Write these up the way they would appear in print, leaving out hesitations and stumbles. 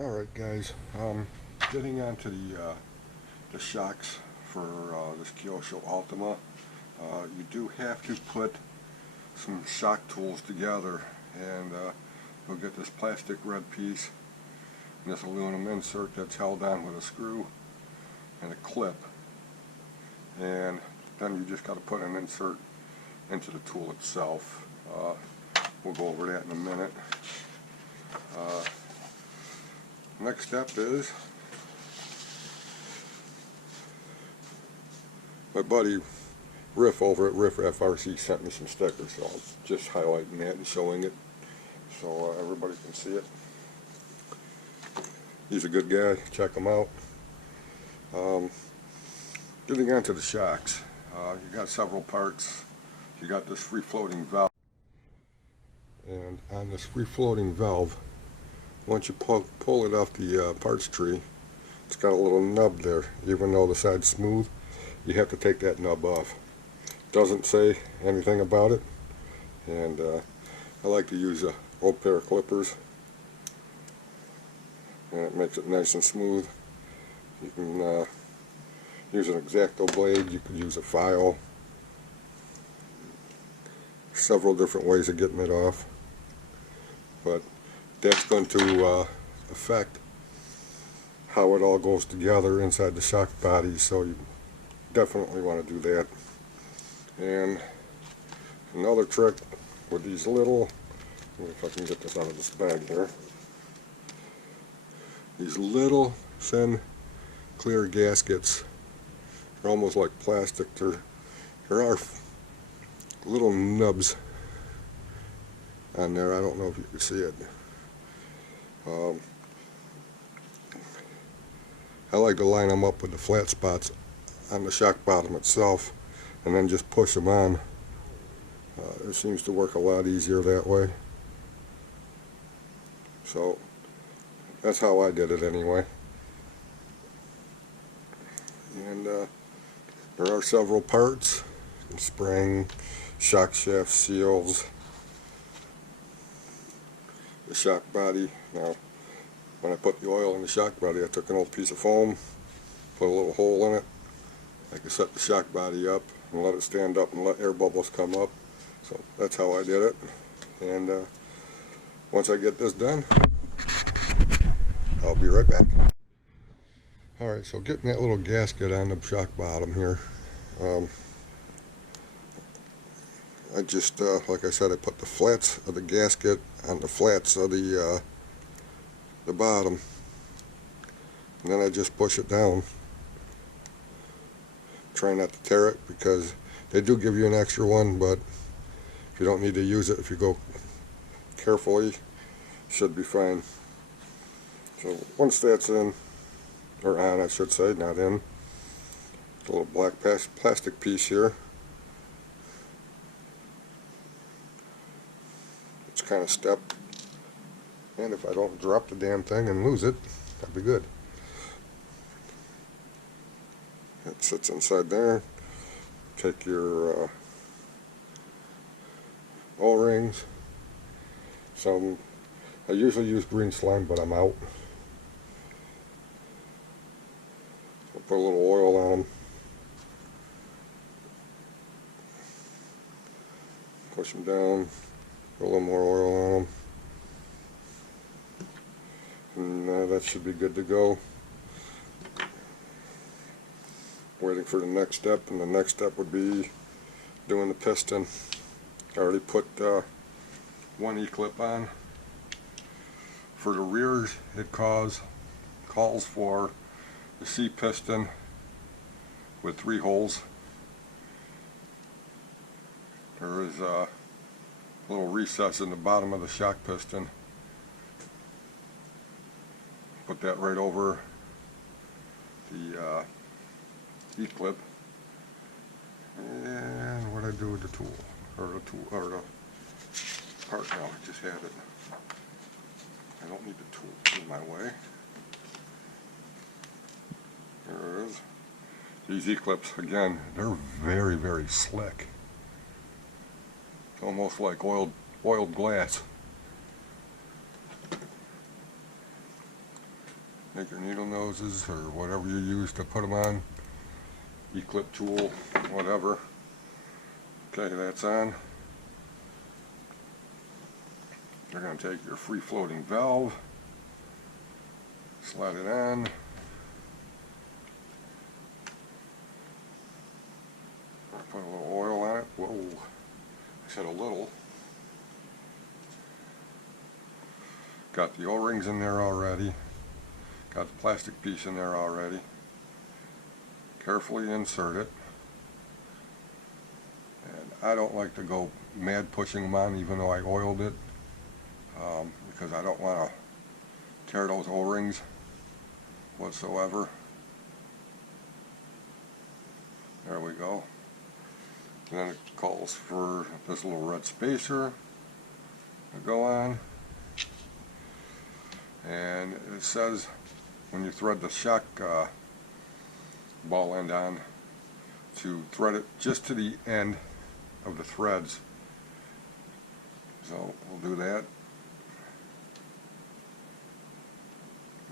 Alright guys, getting onto the shocks for this Kyosho Ultima. You do have to put some shock tools together, and you'll get this plastic red piece and this aluminum insert that's held on with a screw and a clip, and then you just got to put an insert into the tool itself. We'll go over that in a minute. Next step is my buddy Riff over at Riff FRC sent me some stickers, so I'm just highlighting that and showing it so everybody can see it. He's a good guy, check him out. Getting onto the shocks, you got several parts. You got this free floating valve, and on this free floating valve, once you pull it off the parts tree, it's got a little nub there. Even though the side's smooth, you have to take that nub off. Doesn't say anything about it, and I like to use a old pair of clippers, and it makes it nice and smooth. You can use an X-Acto blade, you could use a file, several different ways of getting it off, but that's going to affect how it all goes together inside the shock body, so you definitely want to do that. And another trick with these little, let me see if I can get this out of this bag here, these little thin clear gaskets, they're almost like plastic. There are little nubs on there. I don't know if you can see it. I like to line them up with the flat spots on the shock bottom itself and then just push them on. It seems to work a lot easier that way. So that's how I did it anyway. And there are several parts: spring, shock shaft seals, the shock body. Now, when I put the oil in the shock body, I took an old piece of foam, put a little hole in it. I could set the shock body up and let it stand up and let air bubbles come up. So that's how I did it. And once I get this done, I'll be right back. Alright, so getting that little gasket on the shock bottom here, I just, like I said, I put the flats of the gasket on the flats of the bottom, and then I just push it down. Try not to tear it, because they do give you an extra one, but you don't need to use it. If you go carefully, should be fine. So once that's in, or on I should say, not in, a little black plastic piece here. It's kind of stepped, and if I don't drop the damn thing and lose it, that'd be good. It sits inside there. Take your O-rings. I usually use green slime, but I'm out. I'll put a little oil on them. Push them down. Put a little more oil on them. And that should be good to go. Waiting for the next step, and the next step would be doing the piston. I already put one E-clip on. For the rears, it calls for the C piston with 3 holes. There is a little recess in the bottom of the shock piston. Put that right over the E-clip. And what I do with the tool, or the part now, I just had it. I don't need the tool in my way. There it is. These E-clips, again, they're very, very slick. It's almost like oiled glass. Take your needle noses or whatever you use to put them on, E-clip tool, whatever. Okay, that's on. You're going to take your free-floating valve, slide it on, put a little oil on it. Whoa, I said a little. Got the O-rings in there already. Got the plastic piece in there already. Carefully insert it. And I don't like to go mad pushing them on even though I oiled it, because I don't want to tear those O-rings whatsoever. There we go. And then it calls for this little red spacer to go on. And it says when you thread the shock ball end on, to thread it just to the end of the threads. So we'll do that.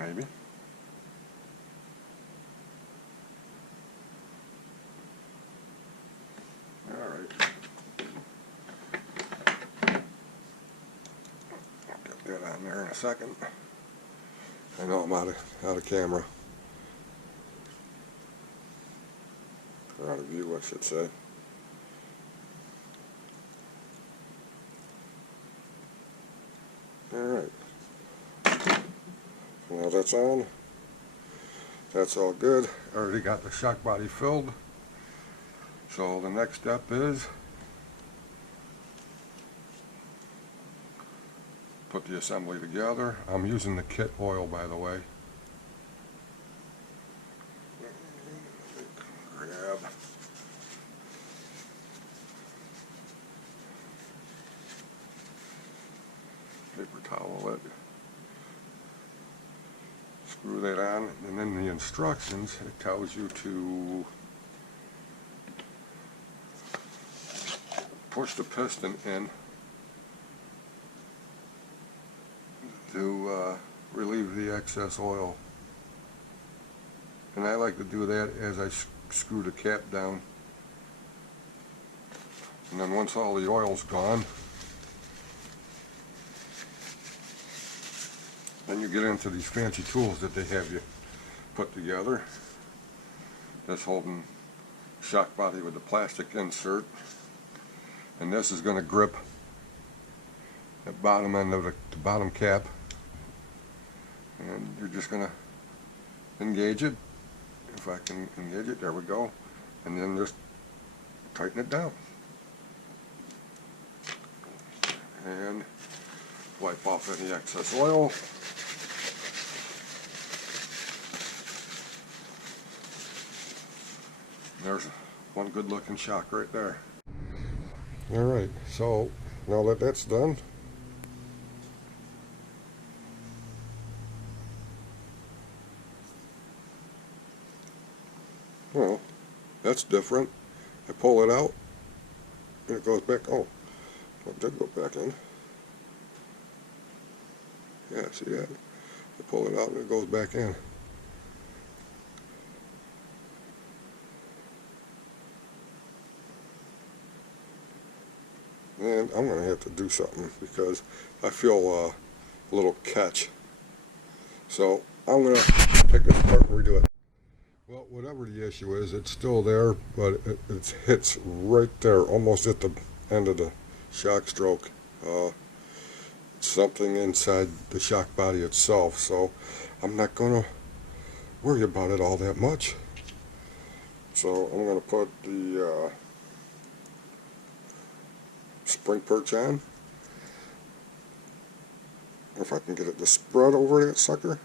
Maybe. Alright. Get that on there in a second. I know I'm out of camera. Or out of view, I should say. Alright. Now that's on. That's all good. I already got the shock body filled. So the next step is put the assembly together. I'm using the kit oil, by the way. Grab. Paper towel it. Screw that on, and in the instructions it tells you to push the piston in to relieve the excess oil. And I like to do that as I screw the cap down. And then once all the oil's gone, then you get into these fancy tools that they have you put together. This holding shock body with the plastic insert. And this is going to grip the bottom end of the bottom cap. And you're just going to engage it. If I can engage it, there we go. And then just tighten it down. And wipe off any excess oil. There's one good looking shock right there. Alright, so now that that's done, well, that's different. I pull it out and it goes back. Oh, it did go back in. Yeah, see that? I pull it out and it goes back in. And I'm going to have to do something because I feel a little catch. So I'm going to take this apart and redo it. Well, whatever the issue is, it's still there, but it hits right there, almost at the end of the shock stroke. Something inside the shock body itself, so I'm not going to worry about it all that much. So I'm going to put the spring perch on. If I can get it to spread over that sucker,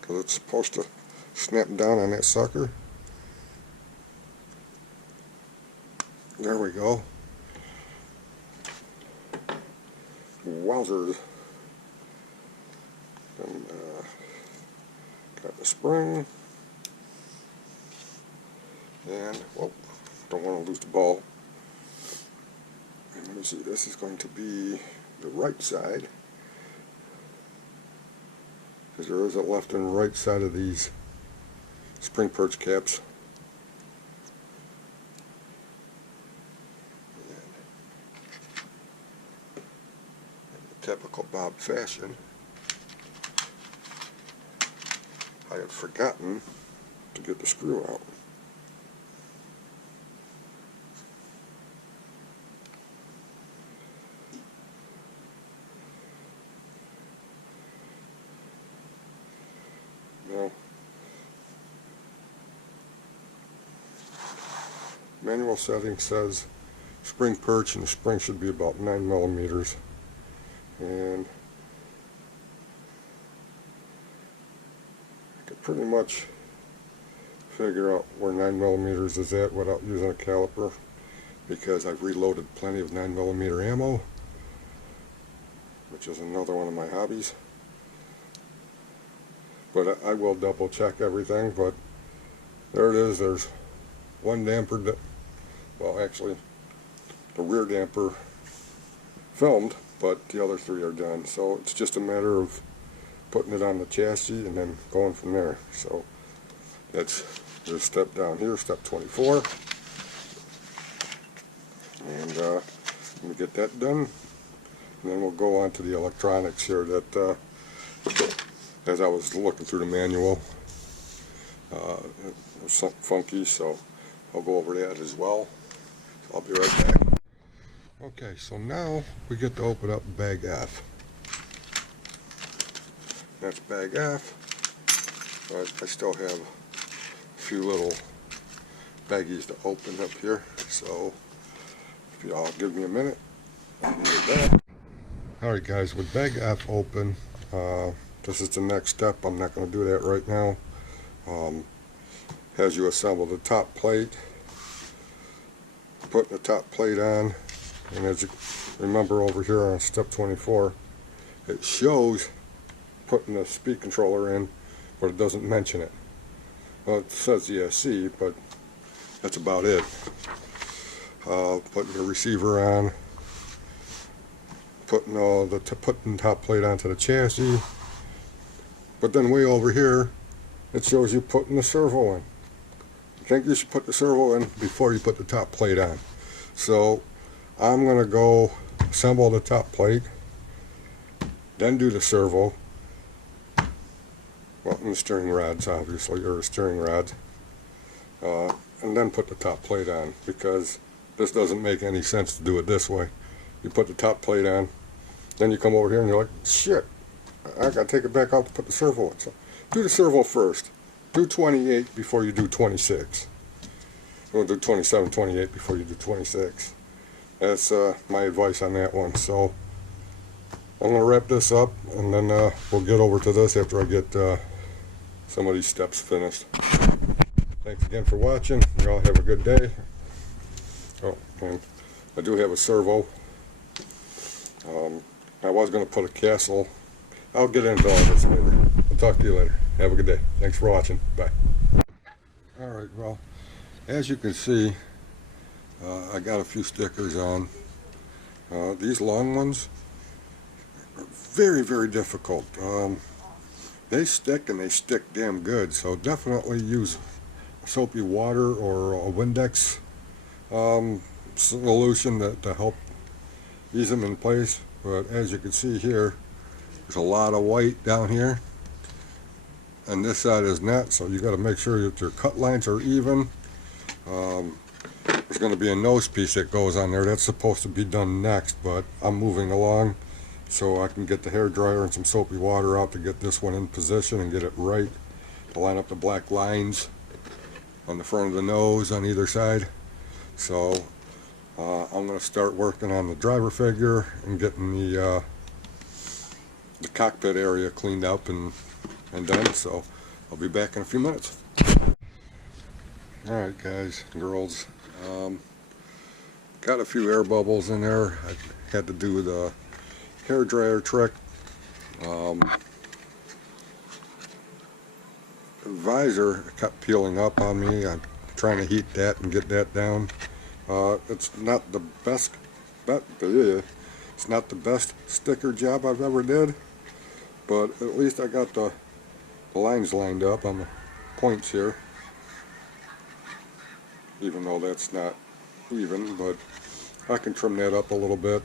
because it's supposed to snap down on that sucker. There we go. Wowzers. And got the spring. And, well, don't want to lose the ball. And let me see, this is going to be the right side. because there is a left and right side of these spring perch caps. In typical Bob fashion, I had forgotten to get the screw out. Now, manual setting says spring perch, and the spring should be about 9 millimeters. And I could pretty much figure out where 9 millimeters is at without using a caliper, because I've reloaded plenty of 9 millimeter ammo, which is another one of my hobbies. But I will double check everything. But there it is. There's one damper, well, actually the rear damper filmed, but the other 3 are done. So it's just a matter of putting it on the chassis and then going from there. So that's the step down here, step 24. And let me get that done, and then we'll go on to the electronics here that, as I was looking through the manual, it was something funky, so I'll go over that as well. So I'll be right back. Okay, so now we get to open up bag F. That's bag F, but I still have a few little baggies to open up here, so if y'all give me a minute, I'll do that. Alright guys, with bag F open, this is the next step. I'm not going to do that right now. As you assemble the top plate, putting the top plate on, and as you remember over here on step 24, it shows putting the speed controller in, but it doesn't mention it. Well, it says ESC, but that's about it. Putting the receiver on, putting the top plate onto the chassis, but then way over here it shows you putting the servo in. I think you should put the servo in before you put the top plate on. So I'm going to go assemble the top plate, then do the servo, well, and the steering rods obviously, or the steering rods, and then put the top plate on, because this doesn't make any sense to do it this way. You put the top plate on, then you come over here and you're like, shit, I gotta take it back out to put the servo in. So do the servo first. Do 28 before you do 26. We'll do 27, 28 before you do 26. That's my advice on that one. So I'm going to wrap this up, and then we'll get over to this after I get some of these steps finished. Thanks again for watching. You all have a good day. Oh, and I do have a servo. I was going to put a castle. I'll get into all this later. I'll talk to you later. Have a good day. Thanks for watching. Bye. Alright, well, as you can see, I got a few stickers on. These long ones are very, very difficult. They stick, and they stick damn good, so definitely use soapy water or a Windex solution to help ease them in place. But as you can see here, there's a lot of white down here, and this side is not, so you got to make sure that your cut lines are even. There's going to be a nose piece that goes on there. That's supposed to be done next, but I'm moving along so I can get the hair dryer and some soapy water out to get this one in position and get it right, to line up the black lines on the front of the nose on either side. So I'm going to start working on the driver figure and getting the cockpit area cleaned up and done. So I'll be back in a few minutes. Alright guys and girls, got a few air bubbles in there. I had to do the hair dryer trick. The visor kept peeling up on me. I'm trying to heat that and get that down. It's not the best, it's not the best sticker job I've ever did, but at least I got the the lines lined up on the points here, even though that's not even, but I can trim that up a little bit.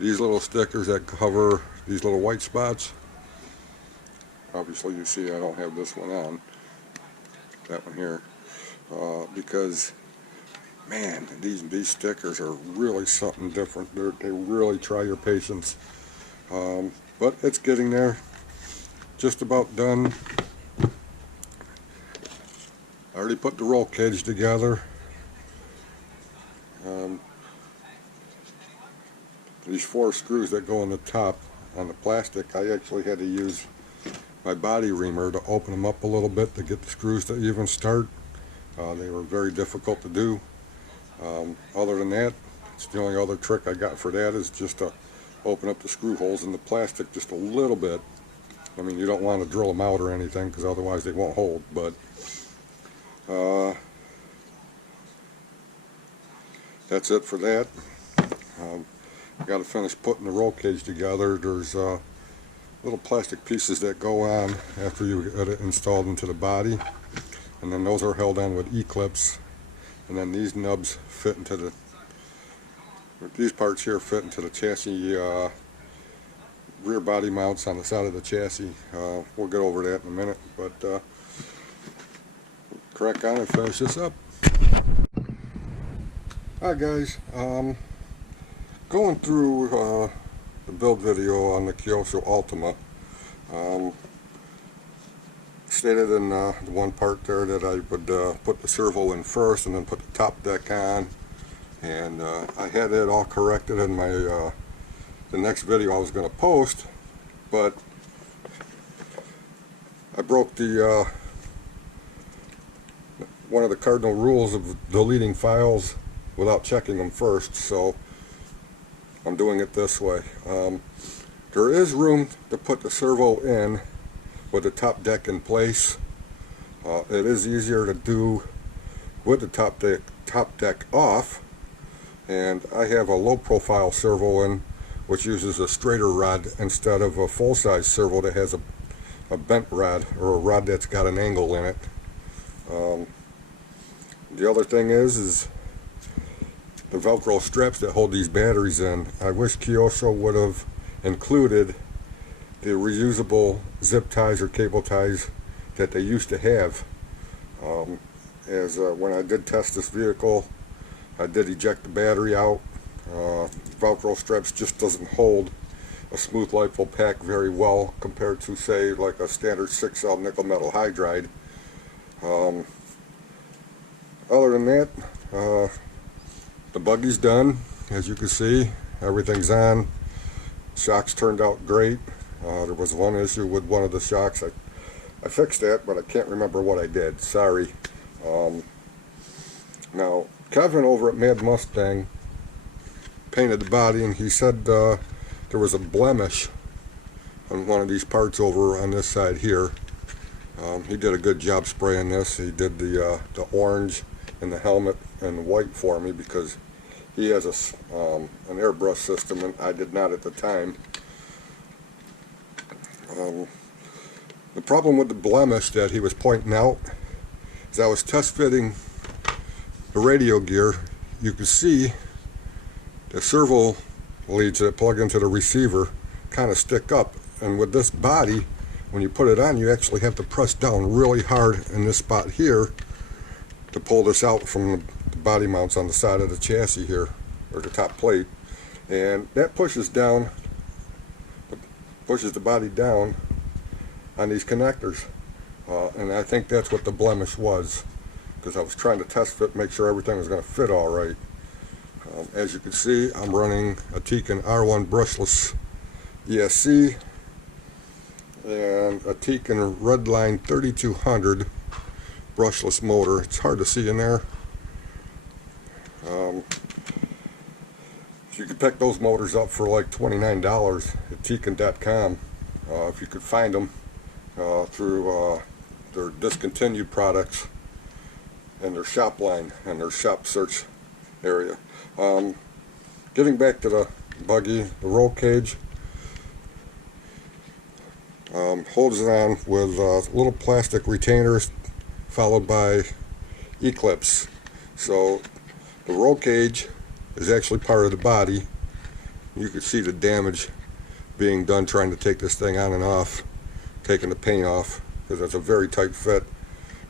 These little stickers that cover these little white spots, obviously you see I don't have this one on, that one here, because man, these stickers are really something different. They really try your patience, but it's getting there. Just about done. I already put the roll cage together. These 4 screws that go on the top on the plastic, I actually had to use my body reamer to open them up a little bit to get the screws to even start. They were very difficult to do. Other than that, it's the only other trick I got for that is just to open up the screw holes in the plastic just a little bit. I mean, you don't want to drill them out or anything because otherwise they won't hold, but that's it for that. Got to finish putting the roll cage together. There's little plastic pieces that go on after you get it installed into the body, and then those are held on with E-clips, and then these nubs fit into the, these parts here fit into the chassis rear body mounts on the side of the chassis. We'll get over that in a minute, but crack on and finish this up. Alright guys, going through the build video on the Kyosho Ultima, stated in the one part there that I would put the servo in first and then put the top deck on, and I had it all corrected in my the next video I was going to post, but I broke the one of the cardinal rules of deleting files without checking them first, so I'm doing it this way. There is room to put the servo in with the top deck in place. It is easier to do with the top deck off, and I have a low profile servo in which uses a straighter rod instead of a full-size servo that has a bent rod or a rod that's got an angle in it. The other thing is the Velcro straps that hold these batteries in. I wish Kyosho would have included the reusable zip ties or cable ties that they used to have. When I did test this vehicle, I did eject the battery out. Velcro straps just doesn't hold a smooth LiPo pack very well compared to, say, like a standard 6L nickel metal hydride. Other than that, the buggy's done. As you can see, everything's on. Shocks turned out great. There was one issue with one of the shocks. I fixed that, but I can't remember what I did. Sorry. Now, Kevin over at Mad Mustang painted the body, and he said there was a blemish on one of these parts over on this side here. He did a good job spraying this. He did the orange and the helmet and the white for me because he has an airbrush system and I did not at the time. The problem with the blemish that he was pointing out is I was test fitting the radio gear. You can see the servo leads that plug into the receiver kind of stick up, and with this body, when you put it on, you actually have to press down really hard in this spot here to pull this out from the body mounts on the side of the chassis here, or the top plate, and that pushes the body down on these connectors, and I think that's what the blemish was, because I was trying to test fit, make sure everything was going to fit all right. As you can see, I'm running a Tekin R1 brushless ESC and a Tekin Redline 3200 brushless motor. It's hard to see in there. You could pick those motors up for like $29 at Tekin.com if you could find them through their discontinued products and their shop line and their shop search area. Getting back to the buggy, the roll cage, Holds it on with little plastic retainers followed by E-clips. So the roll cage is actually part of the body. You can see the damage being done trying to take this thing on and off, taking the paint off, because it's a very tight fit.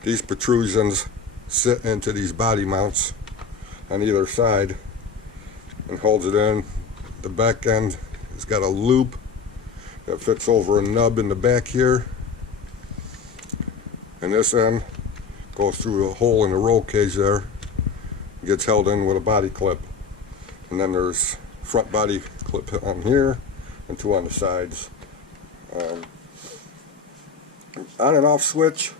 These protrusions sit into these body mounts on either side and holds it in. The back end has got a loop that fits over a nub in the back here, and this end goes through a hole in the roll cage there, gets held in with a body clip, and then there's front body clip on here and two on the sides. On and off switch.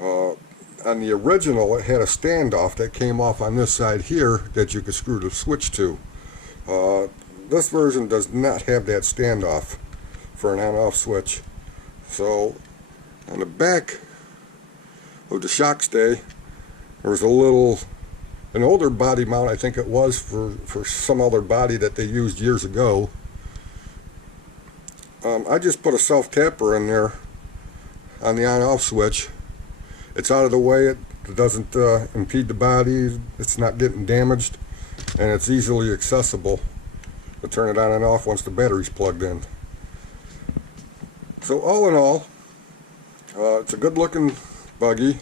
On the original, it had a standoff that came off on this side here that you could screw the switch to. This version does not have that standoff for an on-off switch. So on the back of the shock stay, there was an older body mount, I think it was, for some other body that they used years ago. I just put a self-tapper in there on the on-off switch. It's out of the way, it doesn't impede the body, it's not getting damaged, and it's easily accessible to turn it on and off once the battery's plugged in. So all in all, it's a good looking buggy.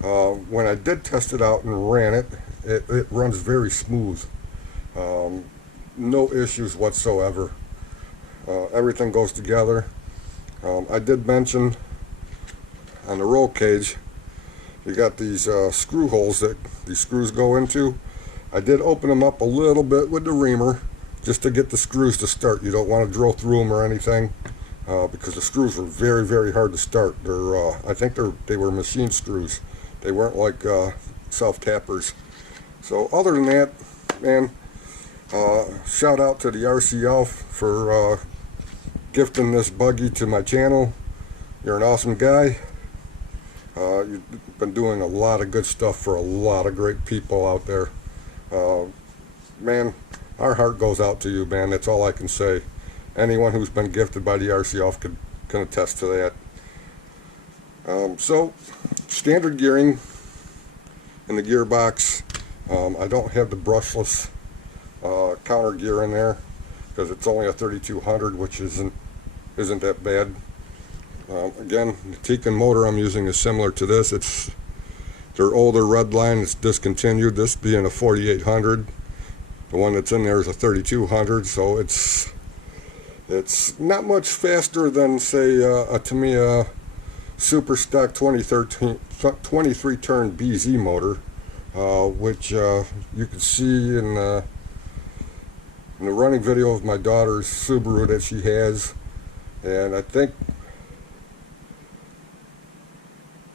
When I did test it out and ran it, it runs very smooth. No issues whatsoever. Everything goes together. I did mention on the roll cage, you got these screw holes that these screws go into. I did open them up a little bit with the reamer just to get the screws to start. You don't want to drill through them or anything because the screws were very, very hard to start. I think they were machine screws. They weren't like self-tappers. So other than that, man, shout out to the RCF for gifting this buggy to my channel. You're an awesome guy. You've been doing a lot of good stuff for a lot of great people out there. Man, our heart goes out to you, man. That's all I can say. Anyone who's been gifted by the RCF can attest to that. So, standard gearing in the gearbox. I don't have the brushless counter gear in there because it's only a 3200, which isn't that bad. Again, the Tekin motor I'm using is similar to this. It's their older red line. It's discontinued. This being a 4800. The one that's in there is a 3200. So it's not much faster than, say, a Tamiya Super Stock 23 turn BZ motor, which you can see in the running video of my daughter's Subaru that she has. And I think,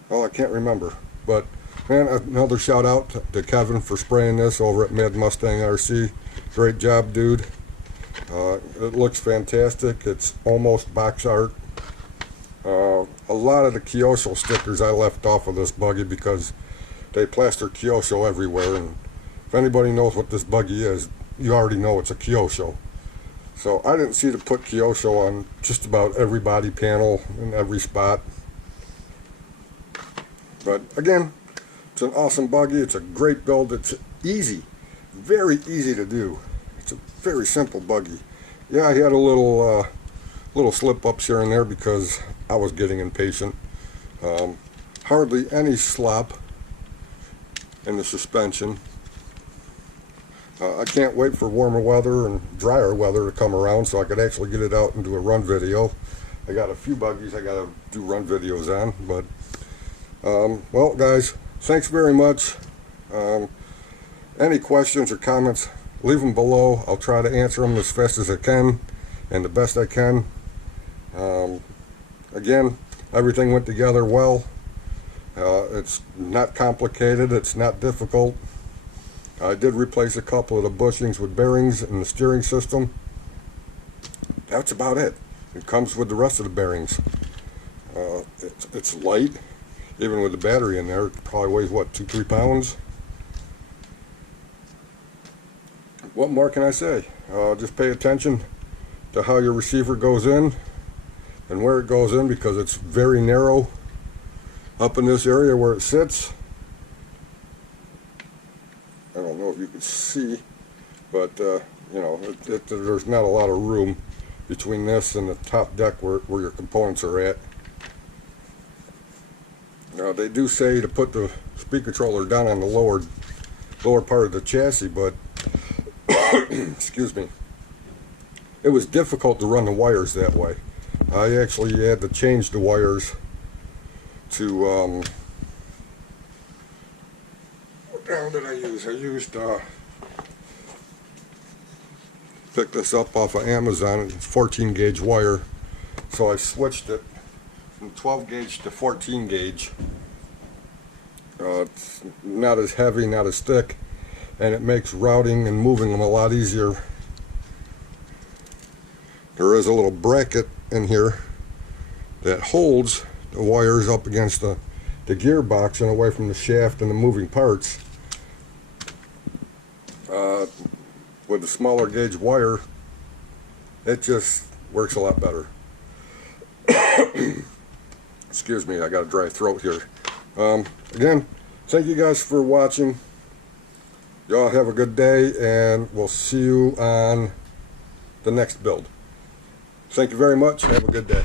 well, I can't remember, but man, another shout out to Kevin for spraying this over at Mad Mustang RC. Great job, dude. It looks fantastic. It's almost box art. A lot of the Kyosho stickers I left off of this buggy because they plaster Kyosho everywhere, and if anybody knows what this buggy is, you already know it's a Kyosho. So I didn't see to put Kyosho on just about every body panel in every spot. But again, it's an awesome buggy. It's a great build. It's easy, very easy to do. It's a very simple buggy. Yeah, I had a little slip-ups here and there because I was getting impatient. Hardly any slop in the suspension. I can't wait for warmer weather and drier weather to come around so I could actually get it out and do a run video. I got a few buggies I got to do run videos on, but well, guys, thanks very much. Any questions or comments, leave them below. I'll try to answer them as fast as I can and the best I can. Again, everything went together well. It's not complicated. It's not difficult. I did replace a couple of the bushings with bearings in the steering system. That's about it. It comes with the rest of the bearings. It's light. Even with the battery in there, it probably weighs, what, 2-3 pounds? What more can I say? Just pay attention to how your receiver goes in. and where it goes in, because it's very narrow up in this area where it sits. I don't know if you can see, but you know, there's not a lot of room between this and the top deck where your components are at. Now they do say to put the speed controller down on the lower part of the chassis, but excuse me, it was difficult to run the wires that way. I actually had to change the wires to what the hell did I use? I used picked this up off of Amazon. It's 14 gauge wire, so I switched it from 12 gauge to 14 gauge. It's not as heavy, not as thick, and it makes routing and moving them a lot easier. There is a little bracket in here that holds the wires up against the gearbox and away from the shaft and the moving parts. With the smaller gauge wire, it just works a lot better. Excuse me, I got a dry throat here. Again, thank you guys for watching. Y'all have a good day, and we'll see you on the next build. Thank you very much. Have a good day.